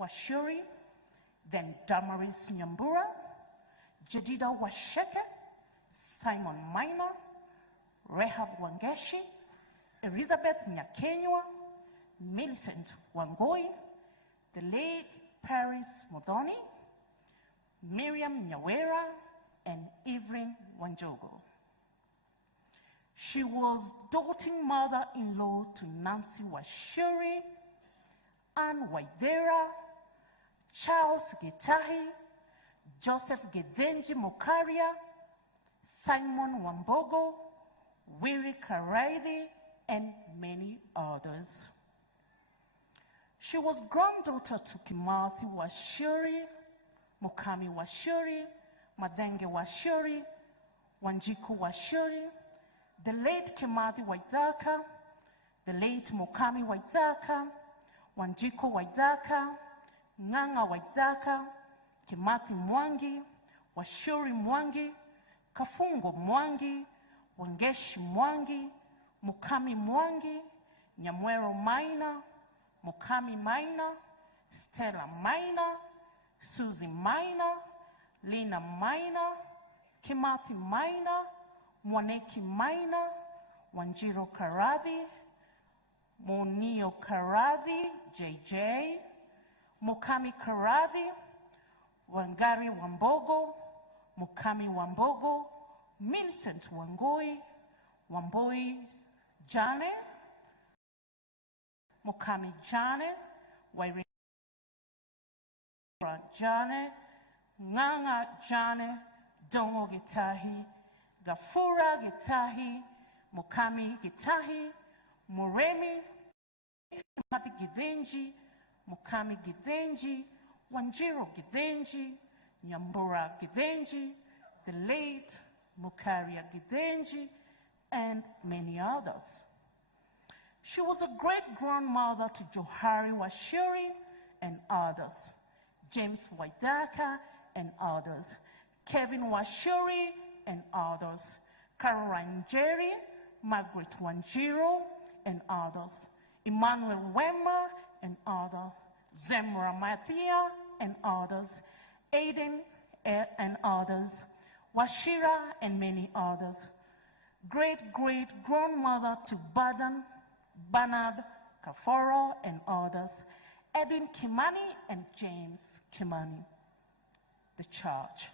Washuri, then Damaris Nyambura, Jedida Washeke, Simon Minor, Rehab Wangeshi, Elizabeth Nyakenywa, Millicent Wangoi, the late Paris Modoni, Miriam Nyawera, and Evelyn Wanjogo. She was doting mother-in-law to Nancy Washuri, Anne Waidera, Charles Getahi, Joseph Gedenji Mokaria, Simon Wambogo, Wiri Karaidi, and many others. She was granddaughter to Kimathi Washuri, Mukami Washuri, Madenge Washuri, Wanjiku Washuri, the late Kimathi Waithaka, the late Mukami Waithaka, Wanjiku Waithaka, Nganga Waithaka, Kimathi Mwangi, Washuri Mwangi, Kafungo Mwangi, Wangeshi Mwangi, Mukami Mwangi, Nyamwero Maina, Mukami Maina, Stella Maina, Susie Maina, Lena Maina, Kimathi Maina, Mwaneki Maina, Wanjiro Karadhi, Monio Karadhi, JJ, Mukami Karadhi, Wangari Wambogo, Mukami Wambogo, Millicent Wangoi, Wamboi Jane, Mukami Jane, Wairina Jane, Nganga Jane, Dongo Gitahi, Gafura Gitahi, Mukami Gitahi, Muremi, Kimathi Gidenji, Mukami Gidenji, Wanjiro Gidenji, Nyambura Gidenji, the late Mukaria Gidenji, and many others. She was a great-grandmother to Johari Washuri and others, James Waithaka and others, Kevin Washuri and others, Caroline Jerry, Margaret Wanjiro and others, Emmanuel Wemmer and others, Zemra Mathia and others, Aiden and others, Washira and many others, great-great-grandmother to Bernard Kaforo and others, Eben Kimani and James Kimani, the church.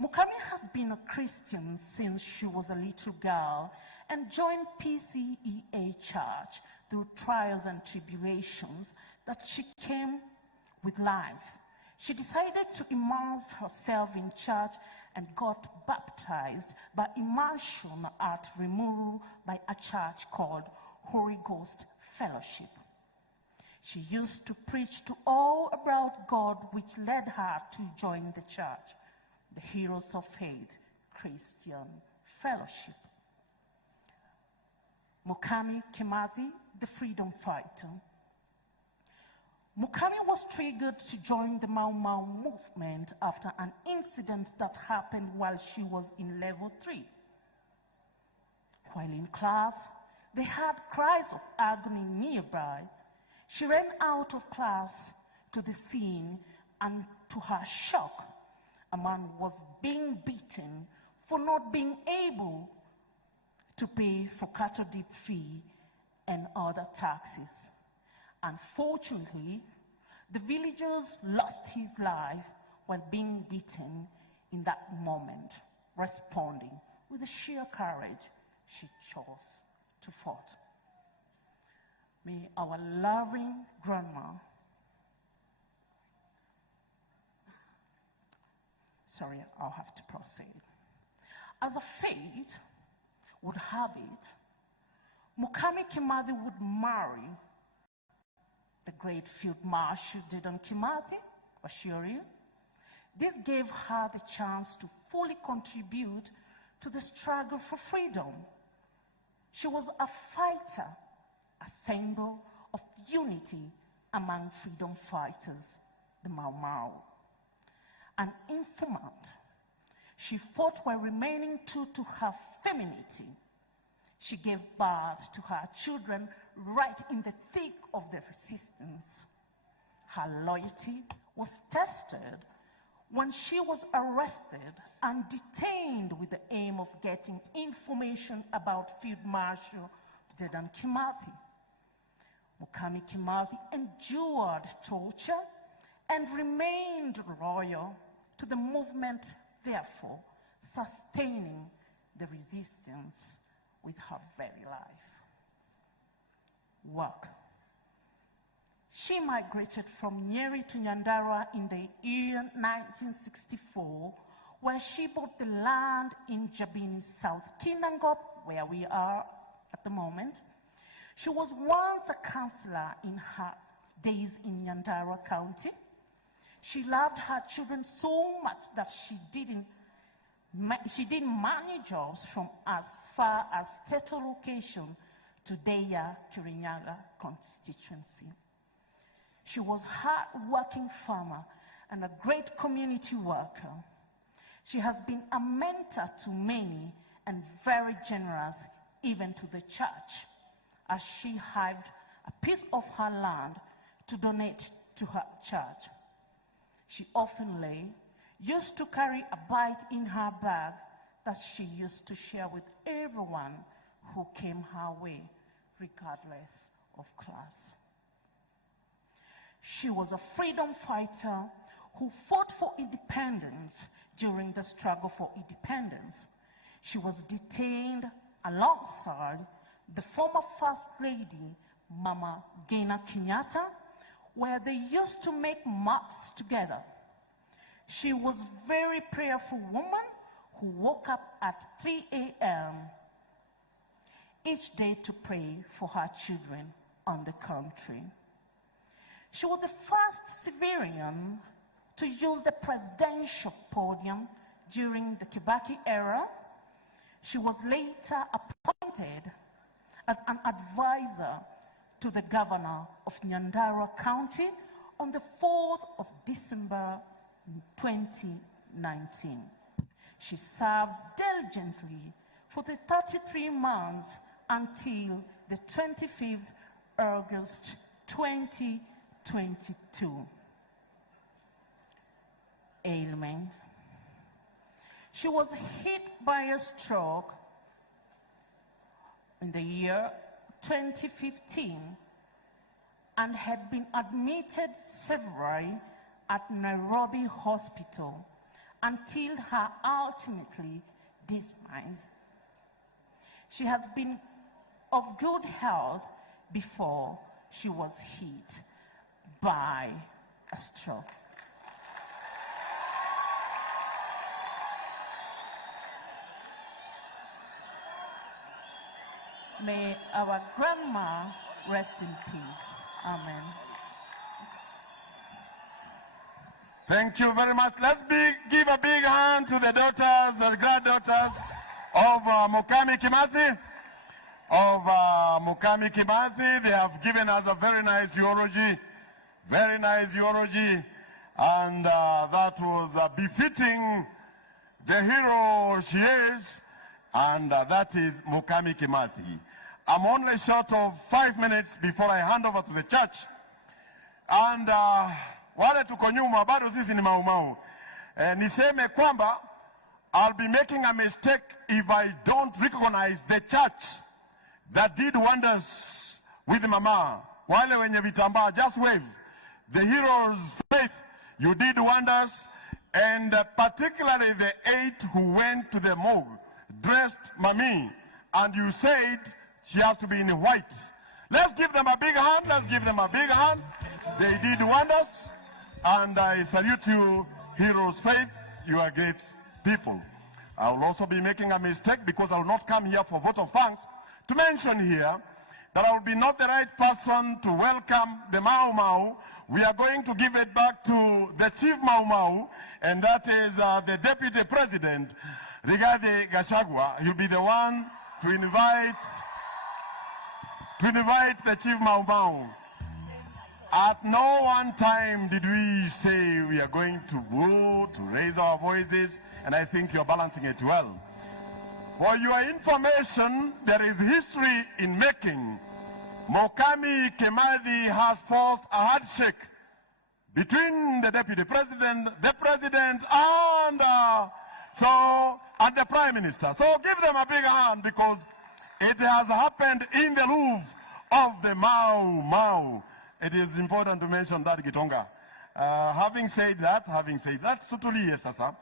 Mukami has been a Christian since she was a little girl and joined PCEA Church through trials and tribulations that she came with life. She decided to immerse herself in church and got baptized by immersion at Rimuru by a church called Holy Ghost Fellowship. She used to preach to all about God, which led her to join the church, the Heroes of Faith Christian Fellowship. Mukami Kimathi, the freedom fighter. Mukami was triggered to join the Mau Mau movement after an incident that happened while she was in level 3. While in class, they heard cries of agony nearby. She ran out of class to the scene, and to her shock, a man was being beaten for not being able to pay for cattle dip fee and other taxes. Unfortunately, the villagers lost his life while being beaten in that moment, responding with the sheer courage she chose to fight. May our loving grandma, sorry, I'll have to proceed. As a fate would have it, Mukami Kimathi would marry the great Field Marshal Dedan Kimathi, Washuri. This gave her the chance to fully contribute to the struggle for freedom. She was a fighter, a symbol of unity among freedom fighters, the Mau Mau. An informant, she fought while remaining true to her femininity. She gave birth to her children right in the thick of the resistance. Her loyalty was tested when she was arrested and detained with the aim of getting information about Field Marshal Dedan Kimathi. Mukami Kimathi endured torture and remained loyal to the movement, therefore sustaining the resistance with her very life. Work. She migrated from Nyeri to Nyandarua in the year 1964, where she bought the land in Njabini, South Kinangop, where we are at the moment. She was once a councillor in her days in Nyandarua County. She loved her children so much that she did many jobs from as far as Teto location to Deya Kirinyaga constituency. She was a hard-working farmer and a great community worker. She has been a mentor to many and very generous even to the church, as she hived a piece of her land to donate to her church. She often used to carry a bite in her bag that she used to share with everyone who came her way, regardless of class. She was a freedom fighter who fought for independence during the struggle for independence. She was detained alongside the former First Lady, Mama Ngina Kenyatta, where they used to make marks together. She was a very prayerful woman who woke up at 3 a.m. each day to pray for her children and the country. She was the first civilian to use the presidential podium during the Kibaki era. She was later appointed as an advisor to the governor of Nyandarua County on the 4th of December 2019. She served diligently for the 33 months until the 25th August 2022. Ailment. She was hit by a stroke in the year 2015 and had been admitted severely at Nairobi Hospital until her ultimately demise. She has been of good health before she was hit by a stroke. May our grandma rest in peace. Amen. Thank you very much. Let's give a big hand to the daughters and granddaughters of Mukami Kimathi. Mukami Kimathi. They have given us a very nice eulogy. Very nice eulogy. And that was befitting the hero she is. And that is Mukami Kimathi. I'm only short of 5 minutes before I hand over to the church. And wale tuko nyuma bado sisi ni maumau. Niseme kwamba I'll be making a mistake if I don't recognize the church that did wonders with Mama. Wale wenye vitambaa, just wave. The heroes' faith, you did wonders. And particularly the 8 who went to the morgue, dressed Mami, and you said she has to be in white. Let's give them a big hand. Let's give them a big hand. They did wonders. And I salute you, heroes' faith. You are great people. I will also be making a mistake because I will not come here for vote of thanks to mention here that I will be not the right person to welcome the Mau Mau. We are going to give it back to the Chief Mau Mau, and that is the Deputy President, Rigathi Gachagua. He'll be the one to invite the Chief Mau Mau. At no one time did we say we are going to boo, to raise our voices, and I think you're balancing it well. For your information, there is history in making. Mukami Kimathi has forced a handshake between the deputy president, the president, and the prime minister. So give them a big hand, because it has happened in the Louvre of the Mau. It is important to mention that, Gitonga. Having said that, tutulie sasa.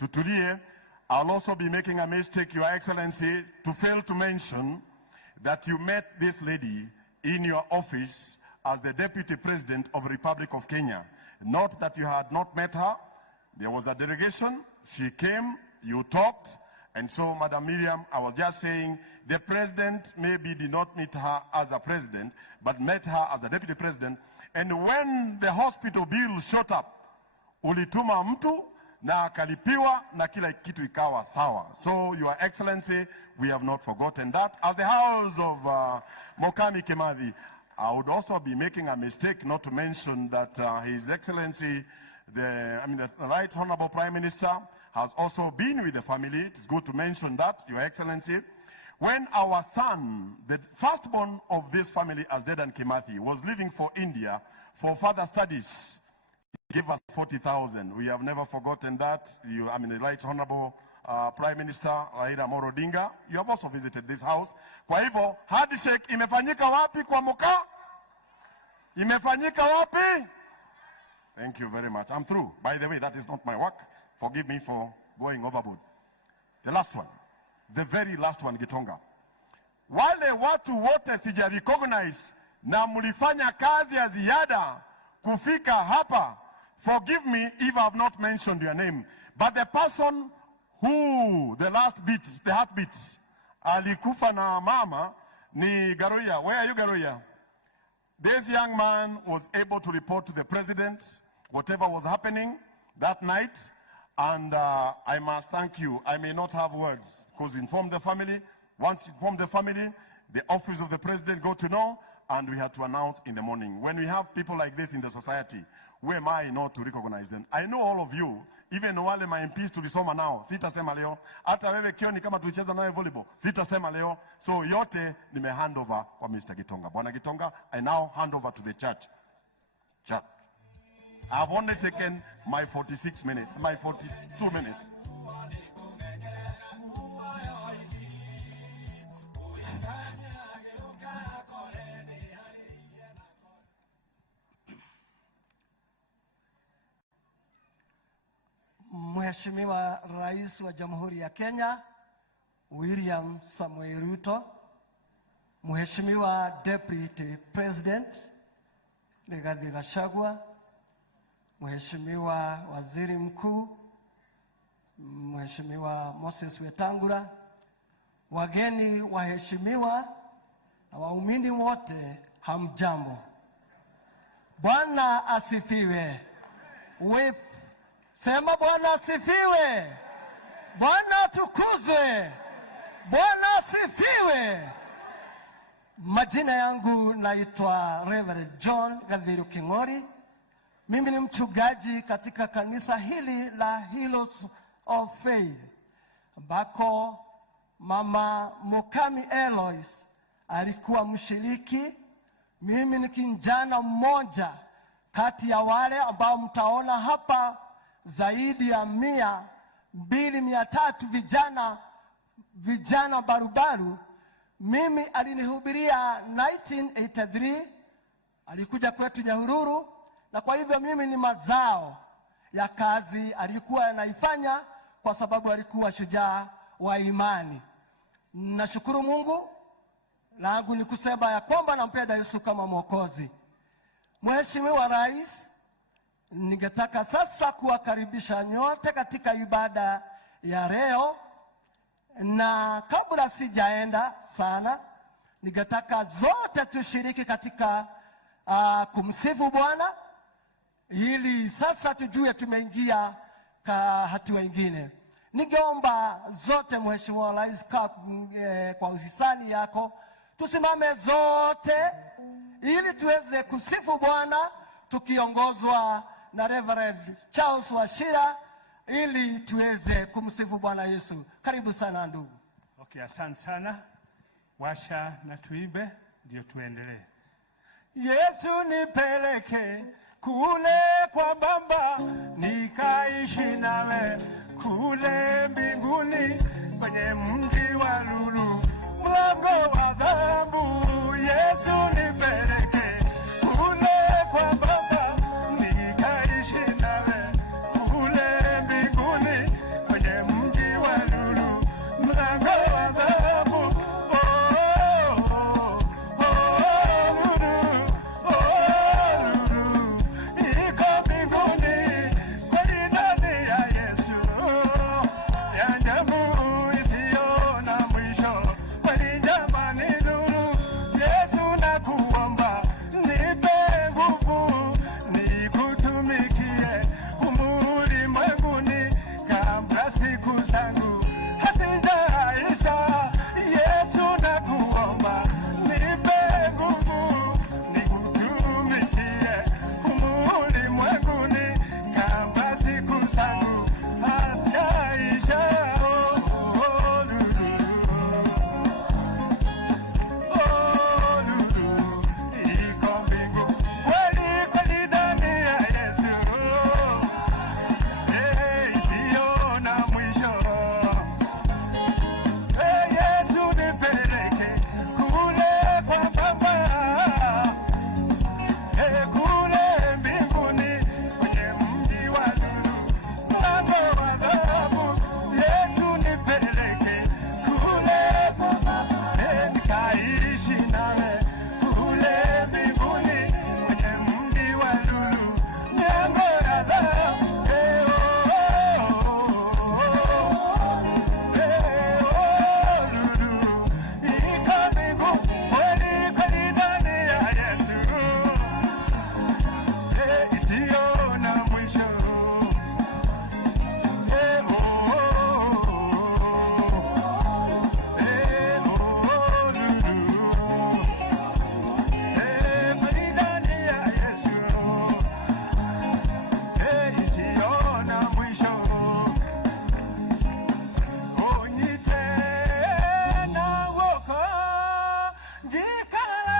Tutulie, I'll also be making a mistake, Your Excellency, to fail to mention that you met this lady in your office as the Deputy President of the Republic of Kenya. Not that you had not met her. There was a delegation. She came, you talked. And so, Madam Miriam, I was just saying, the President maybe did not meet her as a President, but met her as the Deputy President. And when the hospital bill showed up, ulituma mtu na akalipiwa na kila kitu ikawa sawa. So, Your Excellency, we have not forgotten that. As the House of Mukami Kimathi, I would also be making a mistake not to mention that His Excellency, the Right Honorable Prime Minister, has also been with the family. It's good to mention that, Your Excellency. When our son, the firstborn of this family, as Dedan Kimathi, was leaving for India for further studies, he gave us 40,000. We have never forgotten that. The Right Honorable Prime Minister Raila Odinga, you have also visited this house. Kwa hivyo, handshake imefanyika wapi kwa Muka? Imefanyika wapi? Thank you very much. I'm through. By the way, that is not my work. Forgive me for going overboard. The last one. The very last one, Gitonga. Wale watu wote sija recognize na mulifanya kazi ya ziada kufika hapa. Forgive me if I have not mentioned your name. But the person who, the last beats, the heartbeats, alikufa na mama ni Garoya. Where are you, Garoya? This young man was able to report to the president whatever was happening that night. And I must thank you. I may not have words, because inform the family. Once inform the family, the office of the president got to know, and we had to announce in the morning. When we have people like this in the society, who am I not to recognize them? I know all of you, even wale my MPs tulisoma nao, sitasema leo. Hata wewe Kioni kama tulicheza naye volleyball, sitasema leo. So yote nime hand over kwa Mr. Gitonga. Bwana Gitonga, I now hand over to the church. I've only taken my 46 minutes, my 42 minutes. Mheshimiwa Rais wa Jamhuri ya Kenya, William Samoei Ruto, Mheshimiwa Deputy President, Rigathi Gachagua, Mheshimiwa Waziri Mkuu, Mheshimiwa Moses Wetangula, wageni waheshimiwa na waumini wote, hamjambo. Bwana asifiwe. Sema Bwana asifiwe. Bwana atukuzwe. Bwana asifiwe. Majina yangu naitwa Reverend John Gadhiru King'ori. Mimi ni mchungaji katika kanisa hili la Heroes of Faith, ambako Mama Mukami Eloise alikuwa mshiriki. Mimi ni kijana mmoja kati ya wale ambao mtaona hapa zaidi ya 200-300 vijana barubaru. Mimi alinihubiria 1983, alikuja kwetu Nyahururu, na kwa hivyo mimi ni mazao ya kazi alikuwa anaifanya, kwa sababu alikuwa shujaa wa imani. Nashukuru Mungu, langu ni kusema ya kwamba nampenda Yesu kama Mwokozi. Mheshimiwa Rais, ningetaka sasa kuwakaribisha nyote katika ibada ya leo, na kabla sijaenda sana, ningetaka zote tushiriki katika kumsifu Bwana, ili sasa tujue tumeingia hatua nyingine. Ningeomba zote Mheshimiwa Rais, kwa uhisani yako tusimame zote ili tuweze kusifu Bwana, tukiongozwa na Reverend Charles Washira, ili tuweze kumsifu Bwana Yesu. Karibu sana ndugu. Okay, asante sana. Washa na tuibe ndio tuendelee. Yesu nipeleke kule kwa Baba nikaishi nawe, kule mbinguni kwenye mji wa lulu, mlango wa dhahabu. Yesu nipeleke kule kwa Baba nikaishi nawe, kule mbinguni kwenye mji wa lulu, mlango wa dhahabu. Dikala,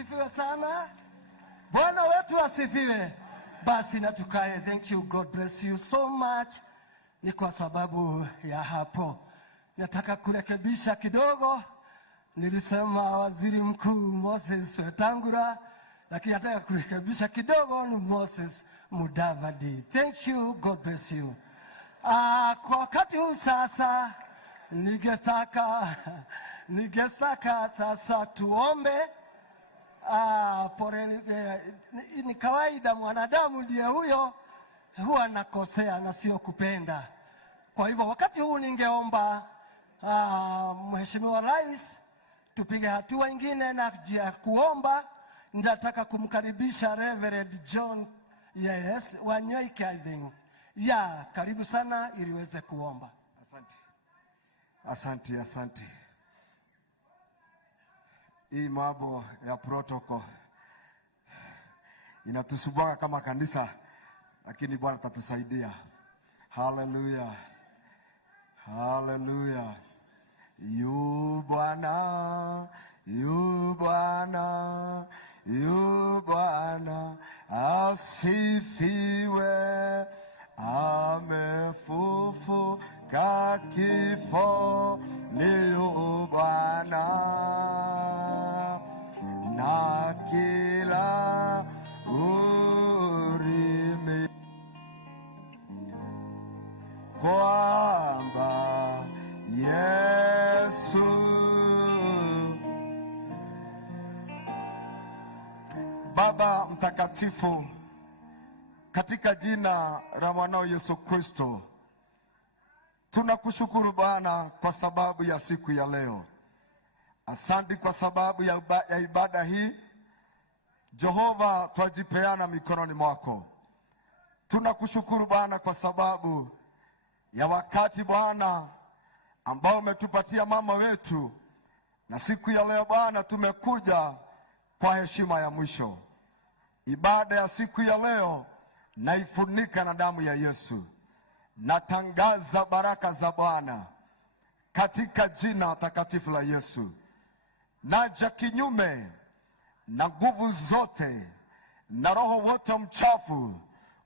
asifiwe sana. Bwana wetu asifiwe. Basi na tukae. Thank you. God bless you so much. Ni kwa sababu ya hapo. Nataka kurekebisha kidogo. Nilisema Waziri Mkuu Moses Wetangula, lakini nataka kurekebisha kidogo ni Moses Mudavadi. Thank you. God bless you. Kwa wakati huu sasa ningetaka sasa tuombe. Ni kawaida mwanadamu ndiye huyo huwa nakosea na sio kupenda. Kwa hivyo wakati huu ningeomba Mheshimiwa Rais tupige hatua ingine na kuomba. Nataka kumkaribisha Reverend John Wanyoike, I think. Karibu sana ili uweze kuomba. Asante. Hii mambo ya protocol inatusubua kama kanisa, lakini Bwana atatusaidia. Hallelujah. Yu Bwana asifiwe. Amefufuka kifo ni Bwana, na kila ulimi kwamba Yesu. Baba mtakatifu, katika jina la mwanao Yesu Kristo, tunakushukuru Bwana kwa sababu ya siku ya leo. Asante kwa sababu ya ibada hii. Jehova, twajipeana mikononi mwako. Tunakushukuru Bwana kwa sababu ya wakati Bwana ambao umetupatia mama wetu, na siku ya leo Bwana tumekuja kwa heshima ya mwisho. Ibada ya siku ya leo naifunika na damu ya Yesu. Natangaza baraka za Bwana katika jina takatifu la Yesu. Naja kinyume na nguvu zote na roho wote mchafu,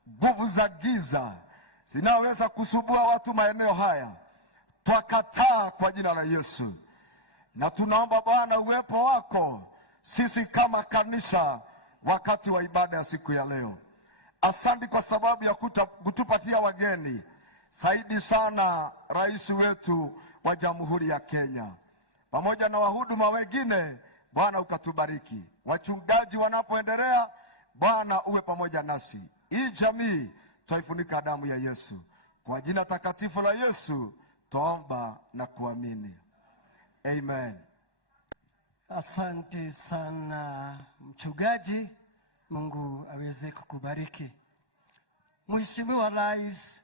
nguvu za giza zinaweza kusubua watu maeneo haya. Twakataa kwa jina la Yesu. Na tunaomba Bwana uwepo wako sisi kama kanisa wakati wa ibada ya siku ya leo. Asante kwa sababu ya kutupatia wageni. Saidi sana rais wetu wa Jamhuri ya Kenya, pamoja na wahuduma wengine. Bwana ukatubariki. Wachungaji wanapoendelea, Bwana uwe pamoja nasi. Hii jamii twaifunika damu ya Yesu. Kwa jina takatifu la Yesu twaomba na kuamini. Amen. Asante sana mchungaji. Mungu aweze kukubariki. Mheshimiwa Rais,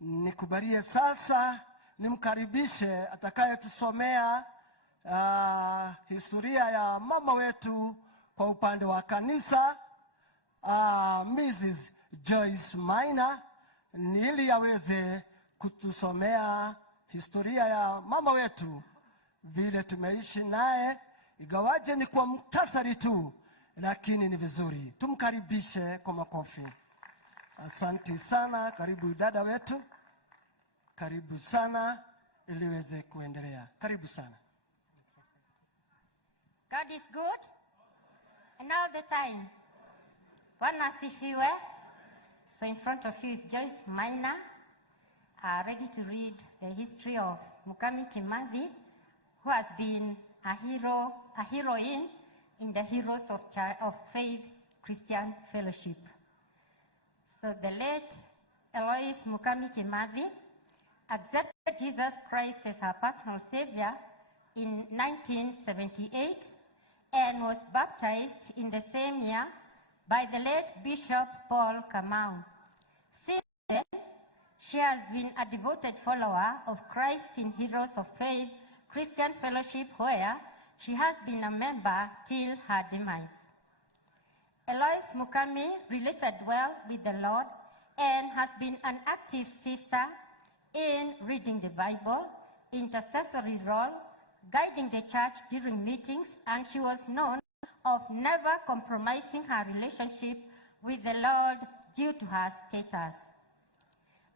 nikubalie sasa nimkaribishe atakayetusomea historia ya mama wetu kwa upande wa kanisa, Mrs. Joyce Maina, ili aweze kutusomea historia ya mama wetu vile tumeishi naye, igawaje ni kwa muktasari tu, lakini ni vizuri. Tumkaribishe kwa makofi. Asante sana. Karibu dada wetu. Karibu sana ili uweze kuendelea. Karibu sana. God is good and all the time. Bwana asifiwe. So in front of you is Joyce Maina, ready to read the history of Mukami Kimathi, who has been a heroine in the Heroes of Faith Christian Fellowship. So the late Eloise Mukami Kimathi accepted Jesus Christ as her personal savior in 1978 and was baptized in the same year by the late Bishop Paul Kamau. Since then, she has been a devoted follower of Christ in Heroes of Faith Christian Fellowship, where she has been a member till her demise. Eloise Mukami related well with the Lord and has been an active sister in reading the Bible, intercessory role, guiding the church during meetings, and she was known of never compromising her relationship with the Lord due to her status.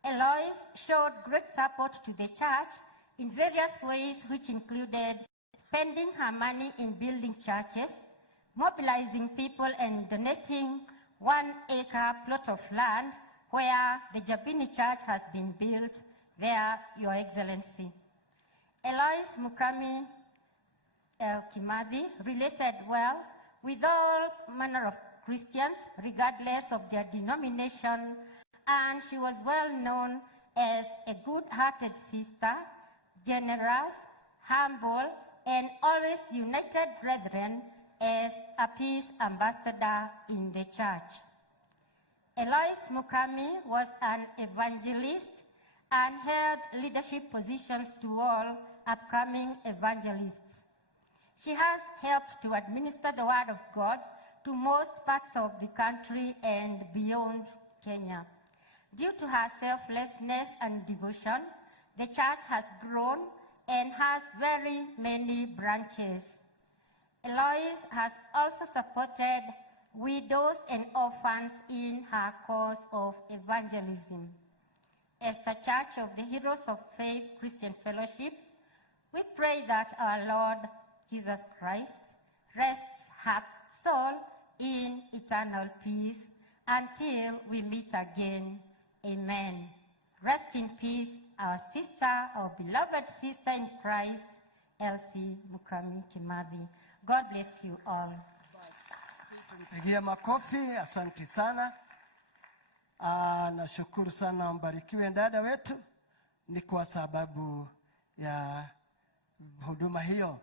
Eloise showed great support to the church in various ways, which included spending her money in building churches, mobilizing people, and donating 1-acre plot of land where the Njabini church has been built there, Your Excellency. Eloise Mukami Kimathi related well with all manner of Christians, regardless of their denomination, and she was well known as a good-hearted sister, generous, humble, and always united brethren as a peace ambassador in the church. Eloise Mukami was an evangelist and held leadership positions to all upcoming evangelists. She has helped to administer the Word of God to most parts of the country and beyond Kenya. Due to her selflessness and devotion, the church has grown and has very many branches. Eloise has also supported widows and orphans in her cause of evangelism. As a Church of the Heroes of Faith Christian Fellowship, we pray that our Lord Jesus Christ rests her soul in eternal peace until we meet again. Amen. Rest in peace, our sister, our beloved sister in Christ, Elsie Mukami Kimathi. God bless you all. Tumpigie makofi, asante sana. Nashukuru sana, mbarikiwe dada wetu. Ni kwa sababu ya huduma hiyo.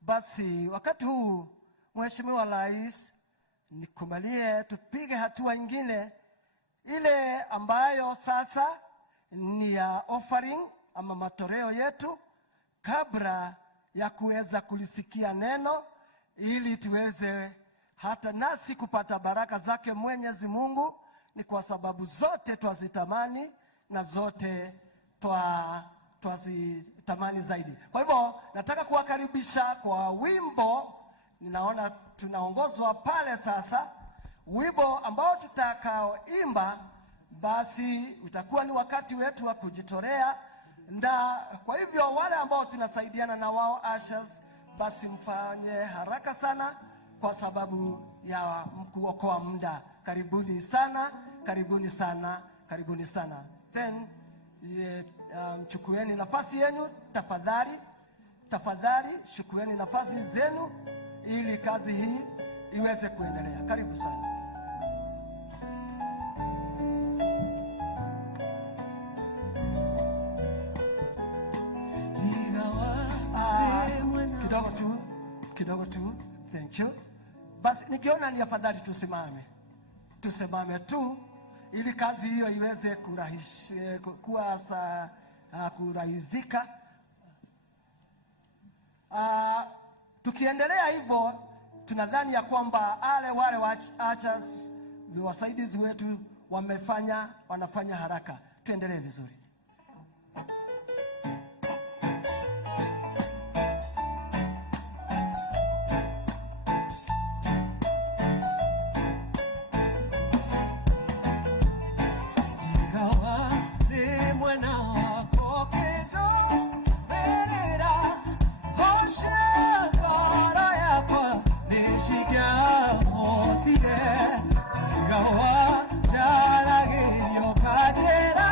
Basi wakati huu Mheshimiwa Rais, nikubalie tupige hatua nyingine ile ambayo sasa ni ya offering ama matoleo yetu, kabla ya kuweza kulisikia neno, ili tuweze hata nasi kupata baraka zake Mwenyezi Mungu. Ni kwa sababu zote twazitamani na zote twazitamani zaidi. Kwa hivyo nataka kuwakaribisha kwa wimbo. Ninaona tunaongozwa pale sasa, wimbo ambao tutakaoimba. Basi utakuwa ni wakati wetu wa kujitolea, na kwa hivyo wale ambao tunasaidiana na wao ushers, basi mfanye haraka sana kwa sababu ya kuokoa muda. Karibuni sana, karibuni sana, karibuni sana. Then chukueni nafasi yenu tafadhali, tafadhali chukueni nafasi zenu ili kazi hii iweze kuendelea. Karibu sana. Kidogo tu, thank you. Basi nikiona ni afadhali tusimame tu ili kazi hiyo iweze kurahizika. Tukiendelea hivyo, tunadhani ya kwamba wale archers, wasaidizi wetu wanafanya haraka. Tuendelee vizuri. Jala genyo kajera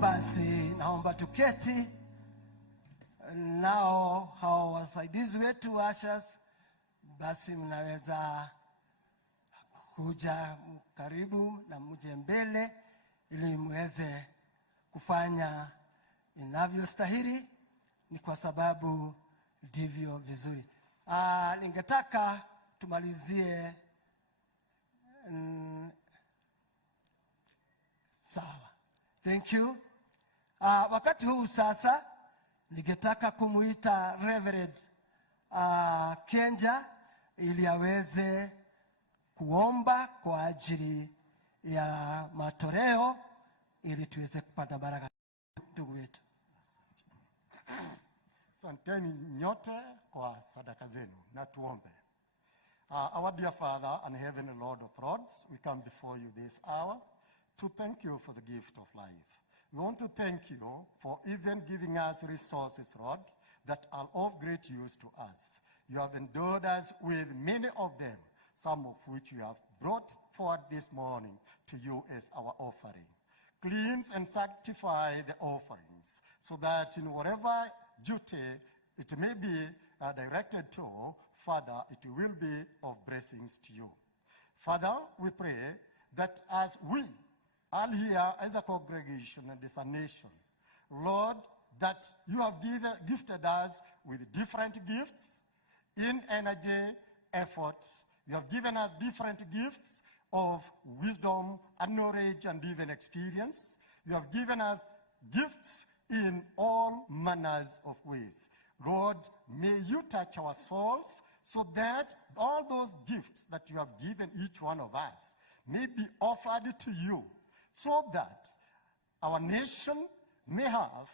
Basi naomba tuketi. Nao hao wasaidizi wetu ushers, basi mnaweza kuja karibu na mje mbele ili muweze kufanya inavyostahili, ni kwa sababu ndivyo vizuri. Ningetaka tumalizie sawa. Thank you. Wakati huu sasa ningetaka kumuita Reverend Kenja ili aweze kuomba kwa ajili ya matoleo ili tuweze kupata baraka ndugu wetu. Asanteni nyote kwa sadaka zenu na tuombe. Our dear Father and Heavenly Lord of Lords, we come before you this hour to thank you for the gift of life. We want to thank you for even giving us resources, Lord, that are of great use to us. You have endowed us with many of them, some of which you have brought forward this morning to you as our offering. Cleanse and sanctify the offerings so that in whatever duty it may be directed to, Father, it will be of blessings to you. Father, we pray that as we are here as a congregation and as a nation, Lord, that you have gifted us with different gifts in energy, effort. You have given us different gifts of wisdom and knowledge and even experience. You have given us gifts in all manners of ways. Lord, may you touch our souls so that all those gifts that you have given each one of us may be offered to you, so that our nation may have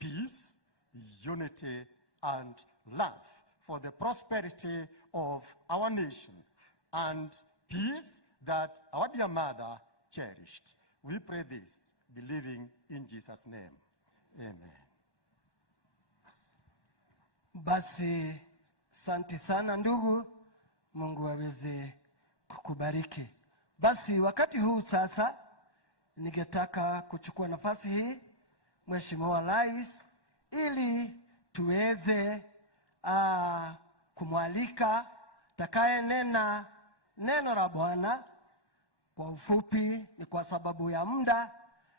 peace, unity, and love for the prosperity of our nation, and peace that our dear mother cherished. We pray this, believing in Jesus' name. Amen. Basi, santi sana ndugu, Mungu aweze kukubariki. Basi, wakati huu sasa, ningetaka kuchukua nafasi hii, Mheshimiwa Rais, ili tuweze kumwalika takaye nena neno la Bwana. Kwa ufupi ni kwa sababu ya muda,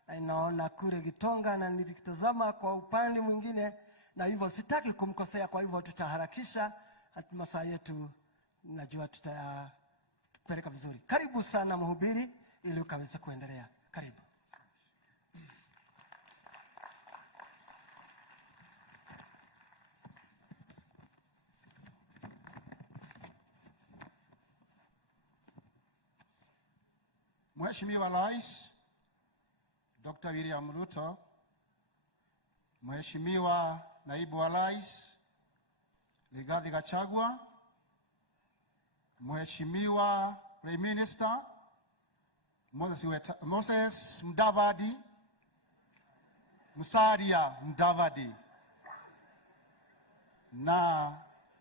na inaona kule Gitonga na nilikitazama kwa upande mwingine, na hivyo sitaki kumkosea, kwa hivyo tutaharakisha masaa yetu, najua tutapeleka vizuri. Karibu sana mhubiri ili ukaweze kuendelea. Karibu. Mheshimiwa Rais Dr. William Ruto, Mheshimiwa Naibu wa Rais Rigathi Gachagua, Mheshimiwa Prime Minister Moses Mudavadi, Musalia Mudavadi, na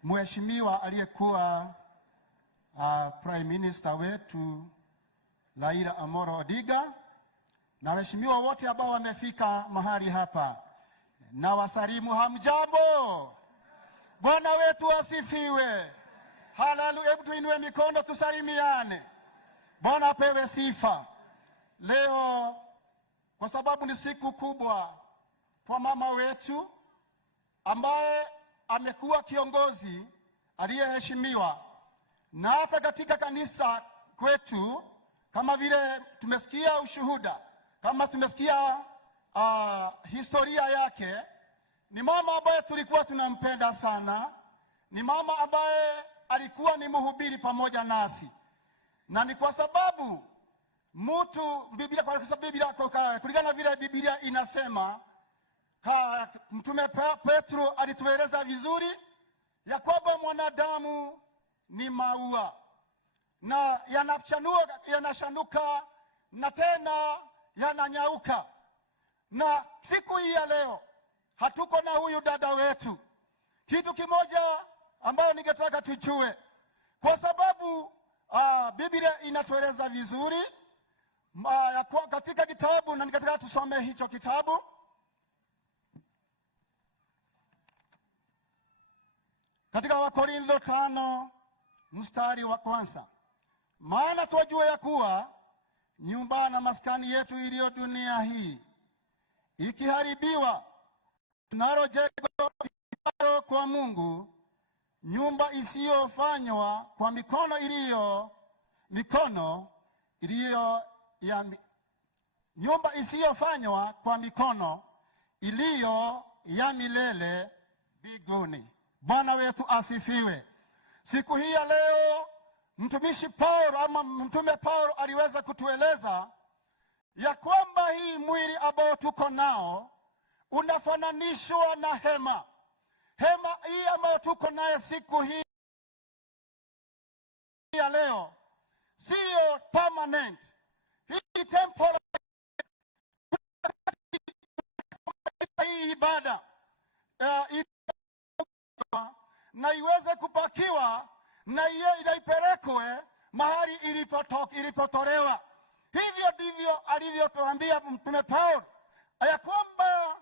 Mheshimiwa aliyekuwa Prime Minister wetu Raila Amolo Odinga, na waheshimiwa wote ambao wamefika mahali hapa, na wasalimu hamjambo. Bwana wetu asifiwe. Haleluya. Hebu tuinue mikono tusalimiane. Bwana apewe sifa. Leo kwa sababu ni siku kubwa kwa mama wetu ambaye amekuwa kiongozi aliyeheshimiwa, na hata katika kanisa kwetu, kama vile tumesikia ushuhuda, kama tumesikia historia yake, ni mama ambaye tulikuwa tunampenda sana, ni mama ambaye alikuwa ni mhubiri pamoja nasi, na ni kwa sababu Biblia kulingana vile Biblia inasema, Mtume Petro alitueleza vizuri ya kwamba mwanadamu ni maua na yanashanuka na tena yananyauka. Na siku hii ya leo hatuko na huyu dada wetu. Kitu kimoja ambayo ningetaka tujue, kwa sababu Biblia inatueleza vizuri katika kitabu, na ningetaka tusome hicho kitabu. Katika Wakorintho 5 mstari wa 1, maana twajua ya kuwa nyumba na maskani yetu iliyo dunia hii ikiharibiwa, tunalo jengo kwa Mungu, nyumba isiyofanywa kwa mikono iliyo ya milele mbinguni. Bwana wetu asifiwe. Siku hii ya leo mtumishi Paulo ama mtume Paulo aliweza kutueleza ya kwamba hii mwili ambao tuko nao unafananishwa na hema. Hema hii ambayo tuko nayo siku hii ya leo sio permanent. Hii temporary. Hii ibada na iweze kupakiwa na ipelekwe mahali ilipotolewa. Hivyo ndivyo alivyotuambia mtume Paulo ya kwamba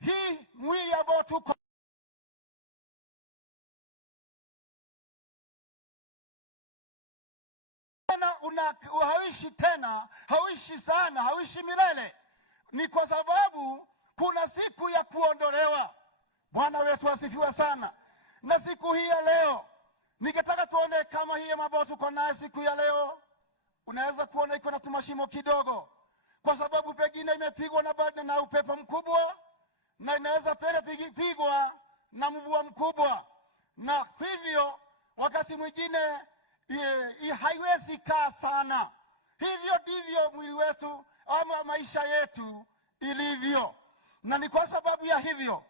hii mwili ambao tuko hauishi tena, hauishi sana, hauishi milele. Ni kwa sababu kuna siku ya kuondolewa. Bwana wetu asifiwe sana. Na siku hii ya leo ningetaka tuone kama hii ambayo tuko nayo siku ya leo, unaweza kuona iko na tumashimo kidogo, kwa sababu pengine imepigwa na upepo mkubwa, na inaweza pigwa na mvua mkubwa, na hivyo wakati mwingine haiwezi kaa sana. Hivyo ndivyo mwili wetu ama maisha yetu ilivyo. Na ni kwa sababu ya hivyo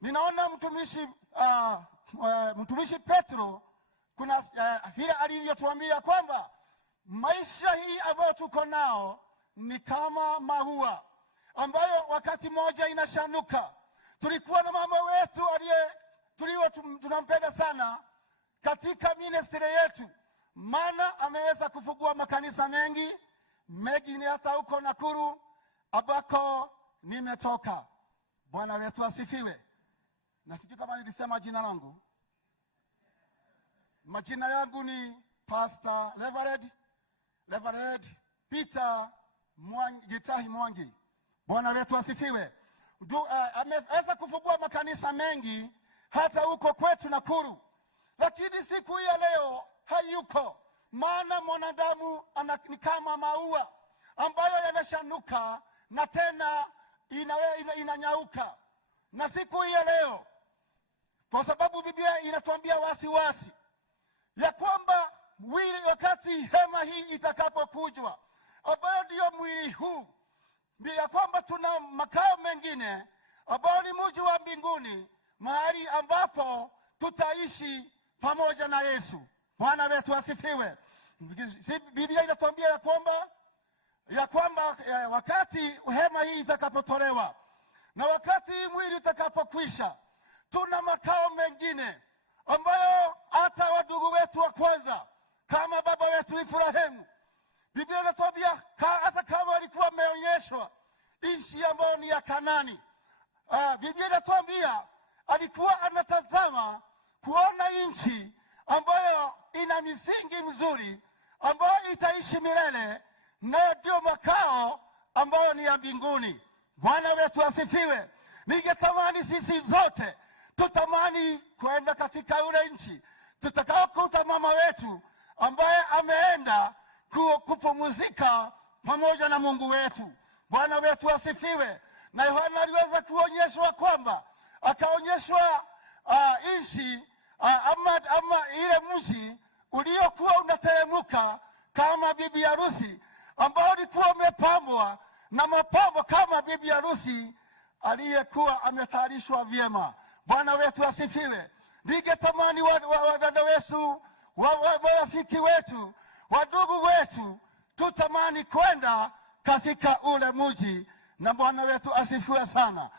ninaona mtumishi Petro kuna vile alivyotuambia kwamba maisha hii ambayo tuko nao ni kama maua ambayo wakati moja inashanuka. Tulikuwa na mama wetu tunampenda sana katika ministry yetu, maana ameweza kufungua makanisa mengi ni hata huko Nakuru ambako nimetoka. Bwana wetu asifiwe. Na sijui kama nilisema jina langu. Majina yangu ni Pastor Reverend Peter Gitahi Mwangi. Bwana wetu asifiwe. Ameweza kufungua makanisa mengi hata huko kwetu Nakuru. Lakini siku hii ya leo hayuko, maana mwanadamu ni kama maua ambayo yanashanuka na tena inanyauka. Na siku hii ya leo, kwa sababu Biblia inatuambia wasi ya kwamba wakati hema hii itakapokujwa, ambayo ndio mwili huu, ndio ya kwamba tuna makao mengine ambao ni mji wa mbinguni, mahali ambapo tutaishi pamoja na Yesu. Bwana wetu asifiwe. Biblia inatuambia ya kwamba wakati hema hii itakapotolewa na wakati mwili utakapokwisha, tuna makao mengine ambayo hata wadugu wetu wa kwanza kama baba wetu Ibrahimu, Biblia inatuambia hata kama walikuwa wameonyeshwa nchi ambayo ni ya Kanani, Biblia inatuambia alikuwa anatazama kuona nchi ambayo ina misingi mzuri ambayo itaishi milele, na ndio makao ambayo ni ya mbinguni. Bwana wetu asifiwe. Ningetamani sisi zote tutamani kwenda katika ule nchi tutakaokuta mama wetu ambaye ameenda kupumzika pamoja na Mungu wetu. Bwana wetu asifiwe. Na Yohana aliweza kuonyeshwa kwamba akaonyeshwa nchi ama ile mji uliokuwa unateremka kama bibi harusi, ambao ulikuwa umepambwa na mapambo kama bibi harusi aliyekuwa ametayarishwa vyema. Bwana wetu asifiwe. Ningetamani wadada wetu, marafiki wetu, wadugu wetu, tutamani kwenda katika ule mji, na Bwana wetu asifiwe sana.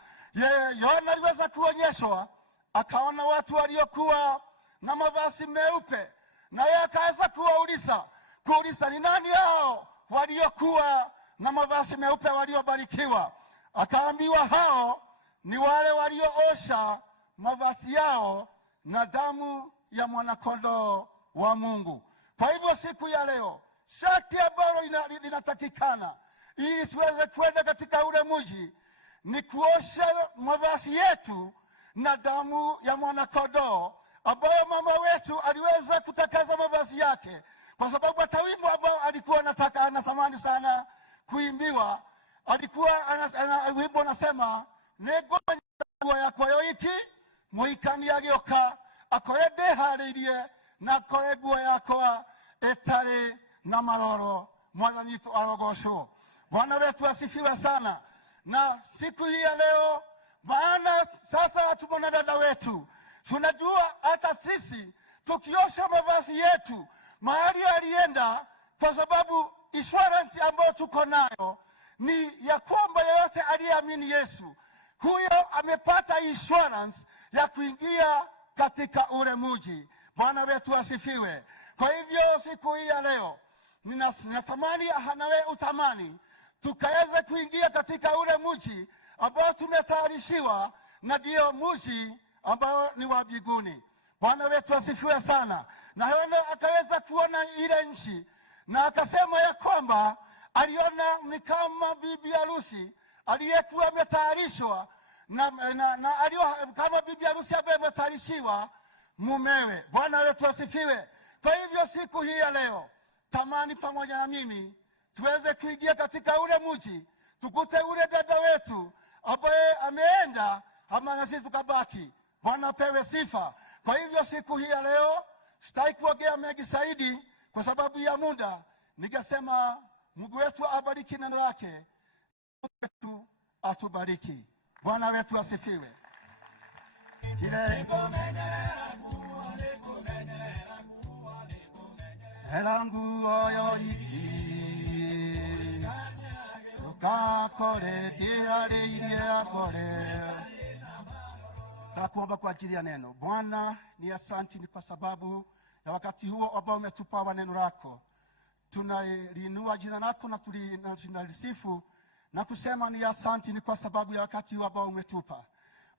Yohana aliweza kuonyeshwa, akaona watu waliokuwa na mavazi meupe, na yeye akaweza kuuliza ni nani hao waliokuwa na mavazi meupe waliobarikiwa? Akaambiwa hao ni wale walioosha mavazi yao na damu ya mwanakondoo wa Mungu. Kwa hivyo siku ya leo, sharti ambalo linatakikana ili tuweze kwenda katika ule mji ni kuosha mavazi yetu na damu ya mwanakondoo, ambayo mama wetu aliweza kutakaza mavazi yake, kwa sababu hata wimbo ambao alikuwa anatamani sana kuimbiwa, alikuwa wimbo unasema negwa yakwa yoiki muikani agioka akore ndeharĩirie na akore nguo yakwa ĩtarĩ na maroro. Mwathani tu arogocwo. Bwana wetu asifiwe sana. Na siku hii ya leo, maana sasa tumona dada wetu, tunajua hata sisi tukiosha mavazi yetu mahali alienda, kwa sababu insurance ambayo tuko nayo ni ya kwamba yeyote aliyeamini Yesu, huyo amepata insurance ya kuingia katika ule mji. Bwana wetu asifiwe. Kwa hivyo siku hii ya leo, ninatamani nawe utamani tukaweze kuingia katika ule mji ambao tumetayarishiwa, na ndio mji ambao ni wa mbinguni. Bwana wetu asifiwe sana. Na Yohana akaweza kuona ile nchi, na akasema ya kwamba aliona ni kama bibi harusi aliyekuwa ametayarishwa na kama bibi harusi ambaye ametayarishiwa mumewe. Bwana wetu asifiwe. Kwa hivyo siku hii ya leo, tamani pamoja na mimi tuweze kuingia katika ule mji, tukute ule dada wetu ambaye ameenda, ama na sisi tukabaki. Bwana pewe sifa. Kwa hivyo siku hii ya leo sitaki kuongea mengi zaidi kwa sababu ya muda. Ningesema Mungu wetu abariki neno lake, wetu atubariki. Bwana wetu asifiwe. Elangu oyoiki ukakore tiareiria kore. Takuomba kwa ajili ya neno. Bwana, ni asante ni kwa sababu ya wakati huo ambao umetupa neno lako. Tunaliinua jina lako na tunalisifu na kusema ni asante ni kwa sababu ya wakati huo ambao umetupa.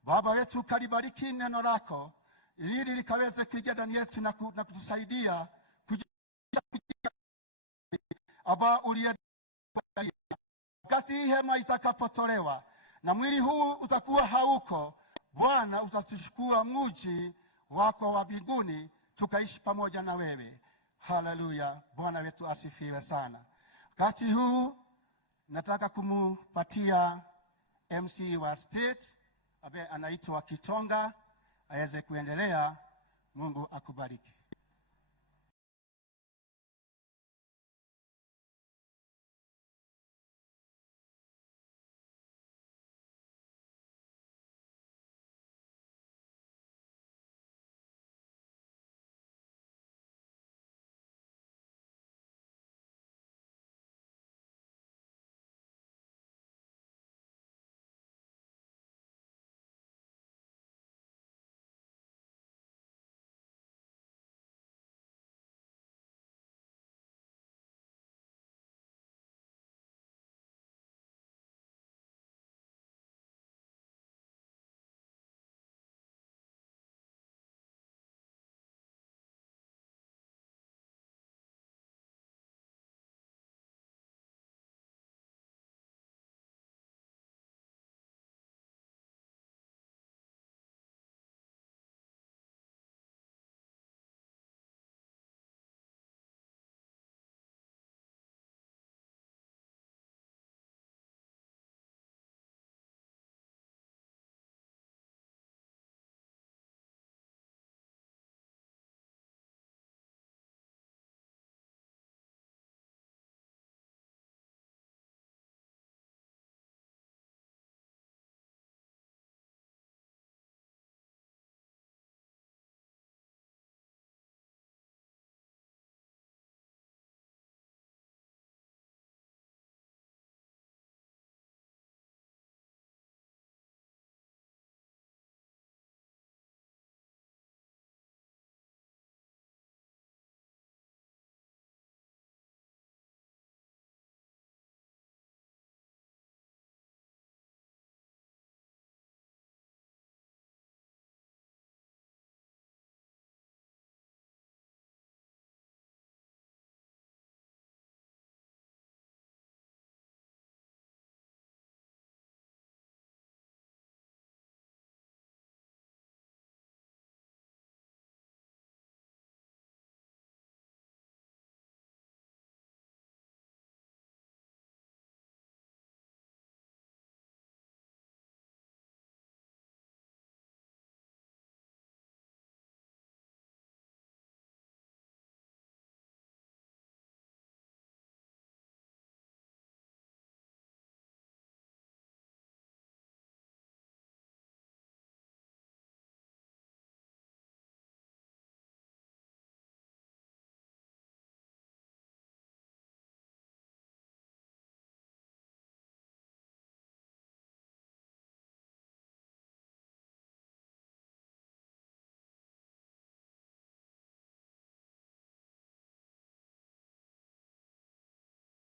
Baba wetu, kalibariki neno lako ili likaweze kuingia ndani yetu na kutusaidia ambao wakati hema itakapotolewa na mwili huu utakuwa hauko, Bwana utatuchukua mji wako wa mbinguni tukaishi pamoja na wewe. Haleluya. Bwana wetu asifiwe sana. Wakati huu nataka kumupatia MC wa state ambaye anaitwa Kitonga aweze kuendelea. Mungu akubariki.